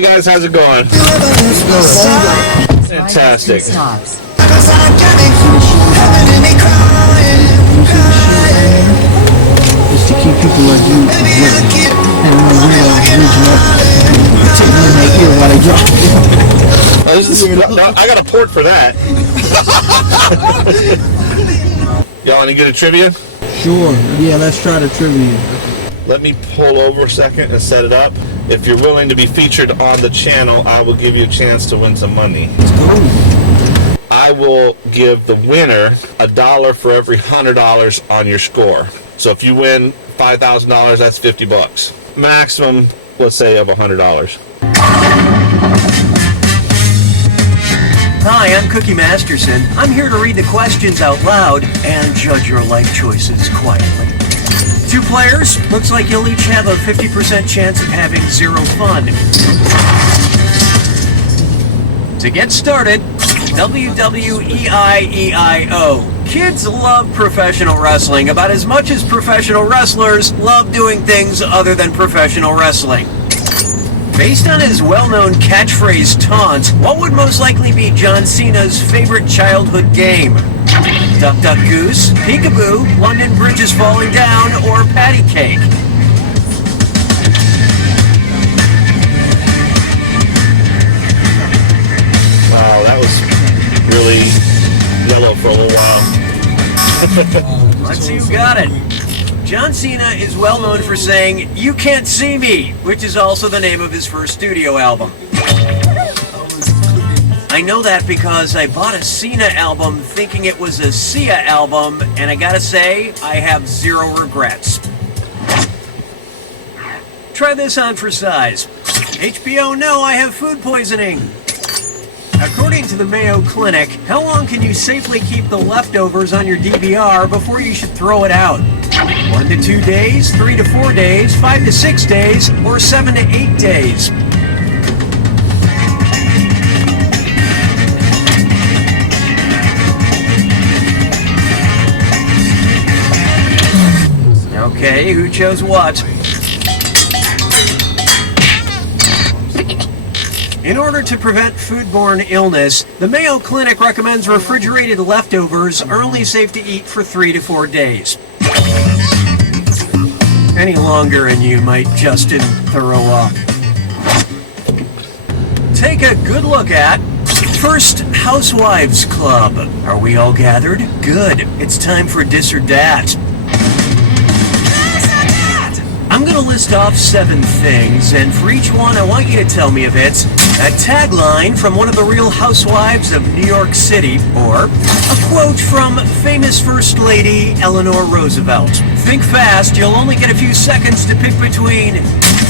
Hey guys, how's it going? Fantastic. Stops. Just to keep people like you from having no real original taking in my ear while I drop I got a port for that. Y'all want to get a trivia? Sure, yeah, let's try the trivia. Let me pull over a second and set it up. If you're willing to be featured on the channel, I will give you a chance to win some money. Let's go. I will give the winner $1 for every $100 on your score. So if you win $5,000, that's $50. Maximum, let's say, of $100. Hi, I'm Cookie Masterson. I'm here to read the questions out loud and judge your life choices quietly. 2 players, looks like you'll each have a 50% chance of having 0 fun. To get started, WWEIEIO. Kids love professional wrestling about as much as professional wrestlers love doing things other than professional wrestling. Based on his well-known catchphrase taunt, what would most likely be John Cena's favorite childhood game? Duck Duck Goose, Peekaboo, London Bridge is Falling Down, or Patty Cake? Wow, that was really yellow for a little while. Let's see who got it. John Cena is well known for saying, "You can't see me," which is also the name of his first studio album. I know that because I bought a Cena album thinking it was a Sia album, and I gotta say, I have 0 regrets. Try this on for size. HBO, no, I have food poisoning. According to the Mayo Clinic, how long can you safely keep the leftovers on your DVR before you should throw it out? 1 to 2 days, 3 to 4 days, 5 to 6 days, or 7 to 8 days? Okay, who chose what? In order to prevent foodborne illness, the Mayo Clinic recommends refrigerated leftovers are only safe to eat for 3 to 4 days. Any longer and you might just throw up. Take a good look at First Housewives Club. Are we all gathered? Good. It's time for Dis or Dat. I'm going to list off 7 things, and for each one I want you to tell me if it's a tagline from one of the Real Housewives of New York City, or a quote from famous First Lady Eleanor Roosevelt. Think fast, you'll only get a few seconds to pick between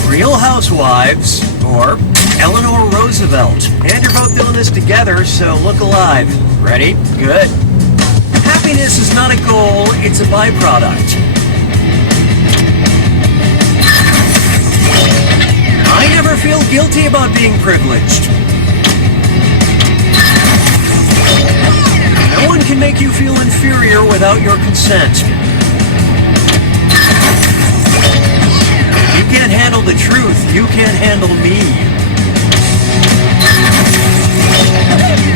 Real Housewives or Eleanor Roosevelt. And you're both doing this together, so look alive. Ready? Good. Happiness is not a goal, it's a byproduct. I never feel guilty about being privileged. No one can make you feel inferior without your consent. If you can't handle the truth, you can't handle me.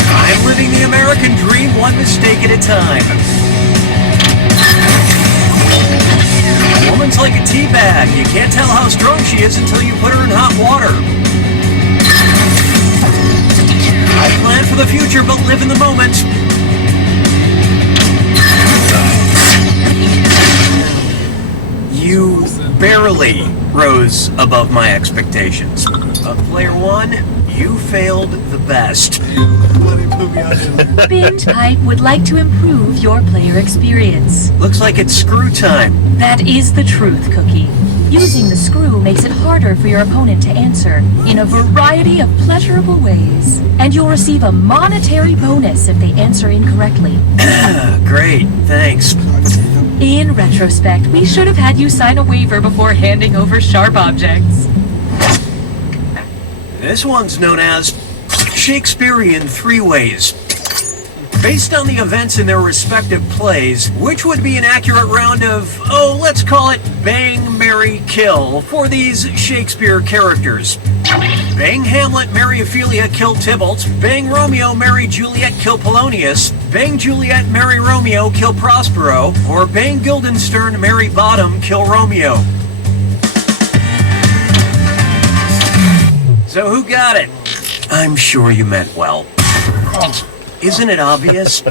I'm living the American dream 1 mistake at a time. A woman's like a tea bag. You can't tell how strong she is until you put her in hot water. I plan for the future, but live in the moment. You barely rose above my expectations. Of player 1, you failed the best. Bin Type would like to improve your player experience. Looks like it's screw time. That is the truth, Cookie. Using the screw makes it harder for your opponent to answer in a variety of pleasurable ways. And you'll receive a monetary bonus if they answer incorrectly. Great, thanks. In retrospect, we should have had you sign a waiver before handing over sharp objects. This one's known as Shakespearean Three-Ways. Based on the events in their respective plays, which would be an accurate round of, let's call it bang, marry, kill for these Shakespeare characters? Bang Hamlet, marry Ophelia, kill Tybalt. Bang Romeo, marry Juliet, kill Polonius. Bang Juliet, marry Romeo, kill Prospero. Or bang Guildenstern, marry Bottom, kill Romeo. So who got it? I'm sure you meant well. Isn't it obvious?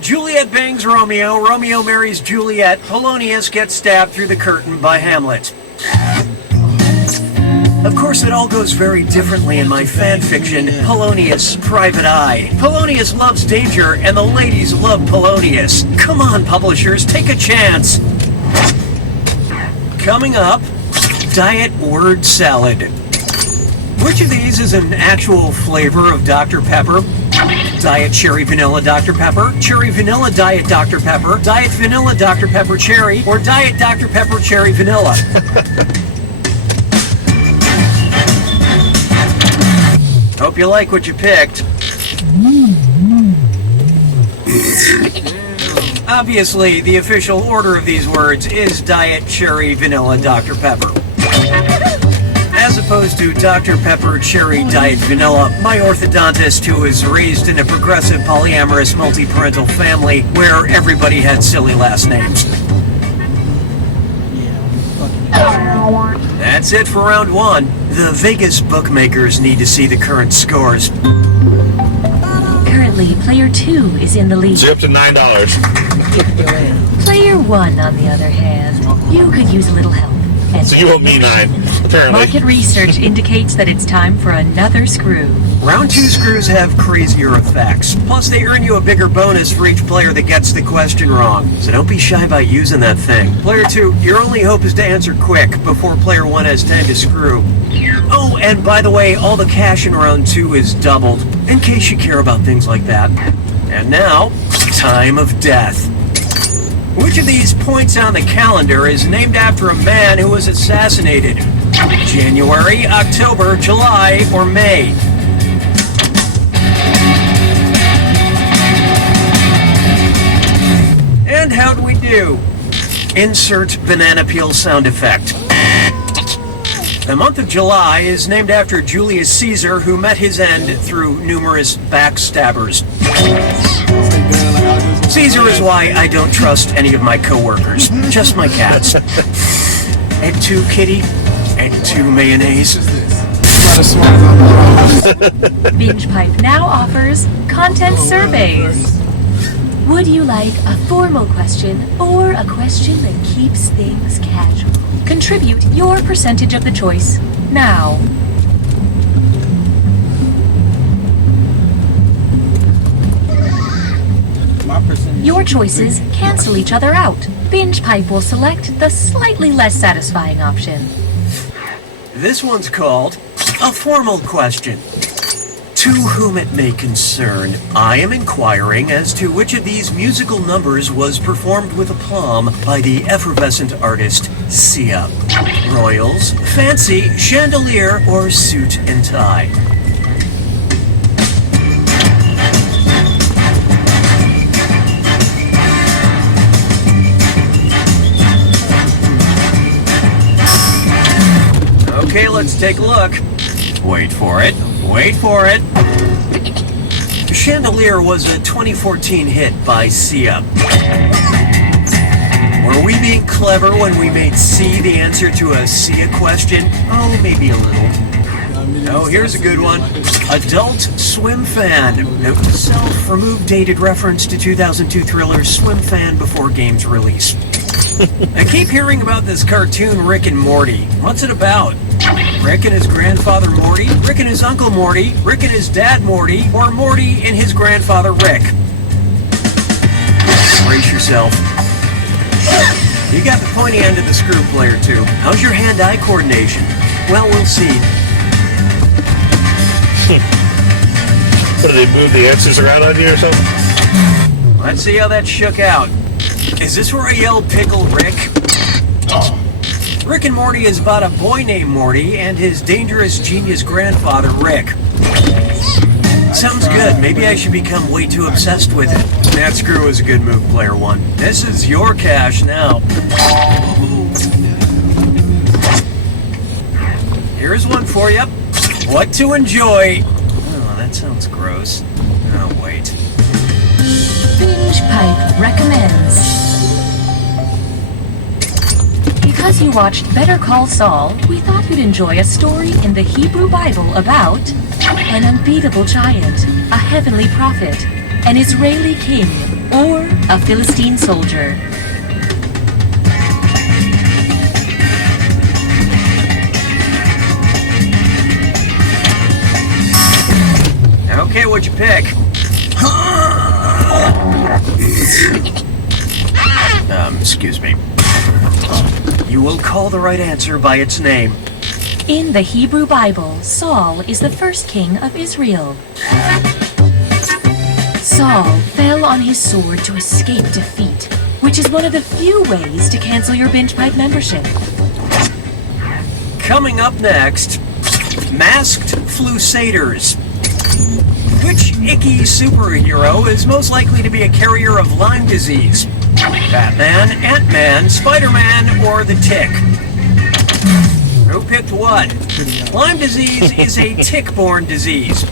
Juliet bangs Romeo, Romeo marries Juliet, Polonius gets stabbed through the curtain by Hamlet. Of course, it all goes very differently in my fanfiction, Polonius' Private Eye. Polonius loves danger, and the ladies love Polonius. Come on, publishers, take a chance. Coming up, diet word salad. Which of these is an actual flavor of Dr. Pepper? Diet Cherry Vanilla Dr. Pepper, Cherry Vanilla Diet Dr. Pepper, Diet Vanilla Dr. Pepper Cherry, or Diet Dr. Pepper Cherry Vanilla? Hope you like what you picked. Obviously, the official order of these words is Diet Cherry Vanilla Dr. Pepper. As opposed to Dr. Pepper Cherry Diet Vanilla, my orthodontist who was raised in a progressive polyamorous multi-parental family where everybody had silly last names. That's it for round one. The Vegas bookmakers need to see the current scores. Currently, player 2 is in the lead. So you're up to $9. Player 1, on the other hand, you could use a little help. And So you owe me 9, apparently. market research indicates that it's time for another screw. Round 2 screws have crazier effects. Plus, they earn you a bigger bonus for each player that gets the question wrong. So don't be shy about using that thing. Player 2, your only hope is to answer quick before player 1 has time to screw. Oh, and by the way, all the cash in round 2 is doubled, in case you care about things like that. And now, time of death. Which of these points on the calendar is named after a man who was assassinated? January, October, July, or May? And how'd we do? Insert banana peel sound effect. The month of July is named after Julius Caesar, who met his end through numerous backstabbers. Caesar is why I don't trust any of my coworkers, just my cats. Egg 2 kitty, egg 2 mayonnaise. Binge Pipe now offers content surveys. Would you like a formal question or a question that keeps things casual? Contribute your percentage of the choice now. Your choices cancel each other out. Binge Pipe will select the slightly less satisfying option. This one's called a formal question. To whom it may concern, I am inquiring as to which of these musical numbers was performed with aplomb by the effervescent artist Sia. Royals, Fancy, Chandelier, or Suit and Tie? Okay, let's take a look. Wait for it. Wait for it. Chandelier was a 2014 hit by Sia. Were we being clever when we made C the answer to a Sia question? Oh, maybe a little. Oh, here's a good one. Adult Swim Fan. Note to self, remove dated reference to 2002 thriller Swim Fan before game's release. I keep hearing about this cartoon Rick and Morty. What's it about? Rick and his grandfather Morty? Rick and his uncle Morty? Rick and his dad Morty? Or Morty and his grandfather Rick? Brace yourself. You got the pointy end of the screw, player 2. How's your hand-eye coordination? Well, we'll see. So did they move the answers around on you or something? Let's see how that shook out. Is this where I yelled Pickle Rick? Rick and Morty is about a boy named Morty and his dangerous genius grandfather Rick. Sounds good. Maybe I should become way too obsessed with it. That screw was a good move, player 1. This is your cash now. Here's one for you. What to enjoy. Oh, that sounds gross. Oh, wait. Binge Pipe recommends. Because you watched Better Call Saul, we thought you'd enjoy a story in the Hebrew Bible about an unbeatable giant, a heavenly prophet, an Israeli king, or a Philistine soldier. Okay, what'd you pick? Excuse me. You will call the right answer by its name. In the Hebrew Bible, Saul is the first king of Israel. Saul fell on his sword to escape defeat, which is one of the few ways to cancel your Binge Pipe membership. Coming up next, Masked Flusators. Which icky superhero is most likely to be a carrier of Lyme disease? Batman, Ant-Man, Spider-Man, or the Tick? Who picked what? Lyme disease is a tick-borne disease.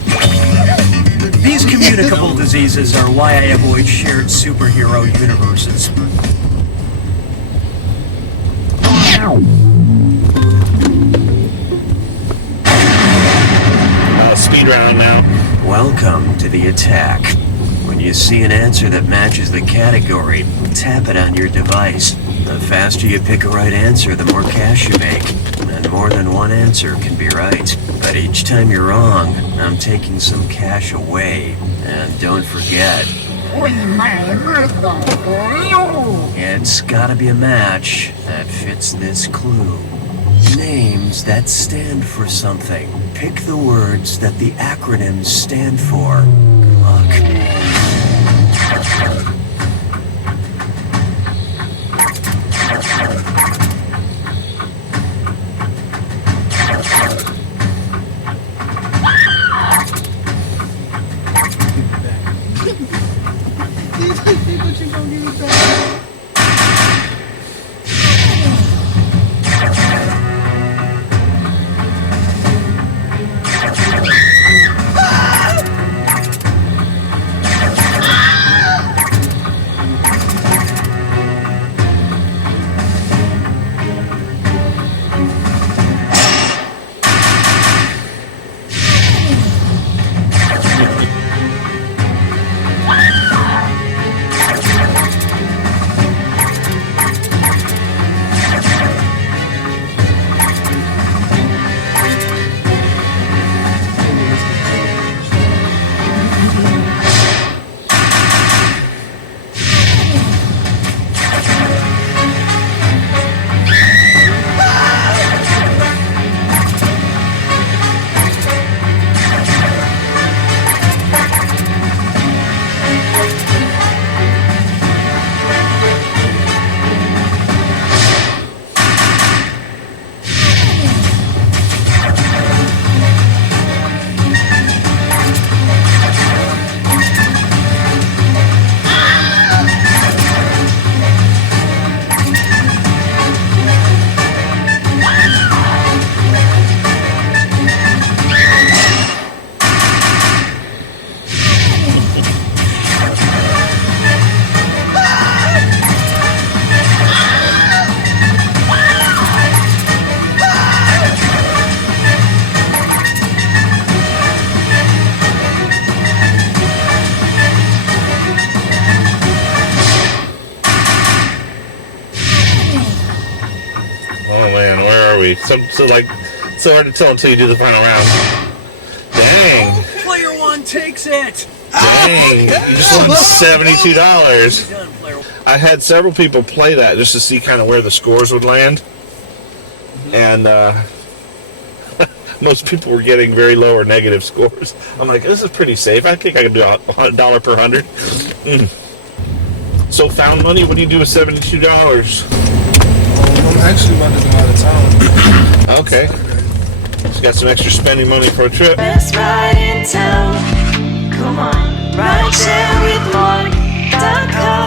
These communicable diseases are why I avoid shared superhero universes. Speed round now. Welcome to the attack. When you see an answer that matches the category, tap it on your device. The faster you pick a right answer, the more cash you make. And more than one answer can be right. But each time you're wrong, I'm taking some cash away. And don't forget, it's gotta be a match that fits this clue. Names that stand for something. Pick the words that the acronyms stand for. Good luck. So hard to tell until you do the final round. Dang. Player one takes it. Dang. You just won $72. I had several people play that just to see kind of where the scores would land. And most people were getting very low or negative scores. I'm like, this is pretty safe. I think I can do $1 per 100. So found money, what do you do with $72? I'm actually about to go out of town. Okay. Just got some extra spending money for a trip. Best ride in town. Come on, ride share with Mark.com.